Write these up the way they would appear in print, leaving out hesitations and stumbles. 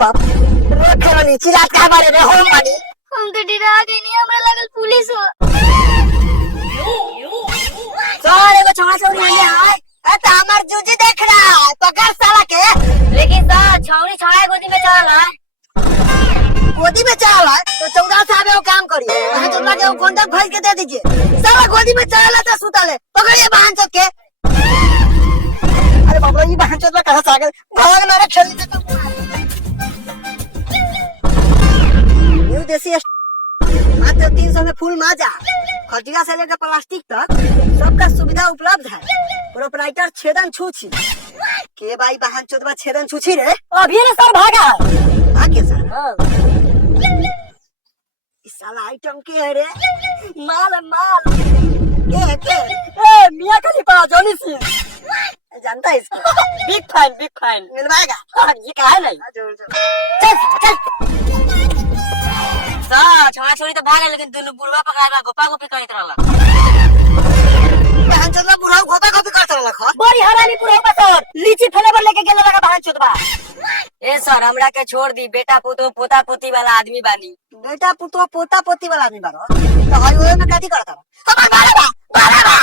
बाप रोड खेलो नी चिल्लात का मारे रे हम मानी हम तो डरा गए नहीं हमरा लगल पुलिस हो। सर एगो छौड़ा छौड़ी आने आए ए त हमर जूजी देख रहा है पकड़ साला के। लेकिन सर छौड़ी छौड़ा गोदी में चल है गोदी में चल है तो 14 साल में वो काम करिए वहां चला के वो कॉन्ट्रैक्ट भेज के दे दीजिए। साला गोदी में चल है तो सुतले पकड़िए बहन चोद के। अरे बाप रे ये बहन चोद कहां से आ गए भाग मारे खेल के न्यू देसी मात्र 300 में फुल माजा खटिया से लेकर प्लास्टिक तक सबका सुविधा उपलब्ध है। प्रोपराइटर छेदन छूछी के भाई बहन चोदवा छेदन छूछी रे अभी ना सर भागा आके सर इस साला आइटम के है रे माल माल के ए मियां खलीफा जॉनी सिंह जानता है इसको बिग फैन मिलवाएगा ये कहा है नहीं चल चल सर छौड़ा छोड़ी तो भागे लेकिन दोनों बुढ़वा पकड़ाइबा गोपा गोपी कहत रहला बहन चोदवा बुढ़ा गोपा गोपी करत रहला खा बड़ी हरानी बुढ़ा सर लीची फ्लेवर लेके गेले लगा बहन चोदवा। ए सर हमरा के छोड़ दी बेटा पुतो पोता पोती वाला आदमी बानी। बेटा पुतो पोता पोती वाला आदमी बारो तो हाईवे में काटी करता हमर बारा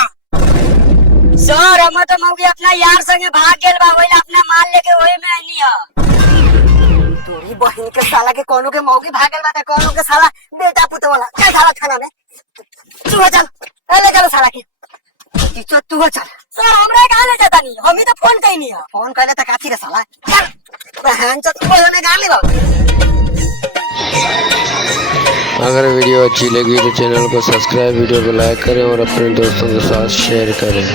सर हम तो मौगी अपना यार संगे भाग गेल बा ओइला अपना माल लेके ओए में आइनी है। तोरी बहन के साला के कोनो के मौगी भागल बा त कोनो के साला बेटा पुतो वाला क्या साला खाना में तू चल ए ले चलो साला के टीचर तू चल। सर हमरा कहां ले जाता नहीं हम ही तो फोन कइनी है फोन करले त काठी रे साला चल बहन चल तू ने गाल ले बाबू। अगर वीडियो अच्छी लगी तो चैनल को सब्सक्राइब वीडियो को लाइक करें और अपने दोस्तों के साथ शेयर करें।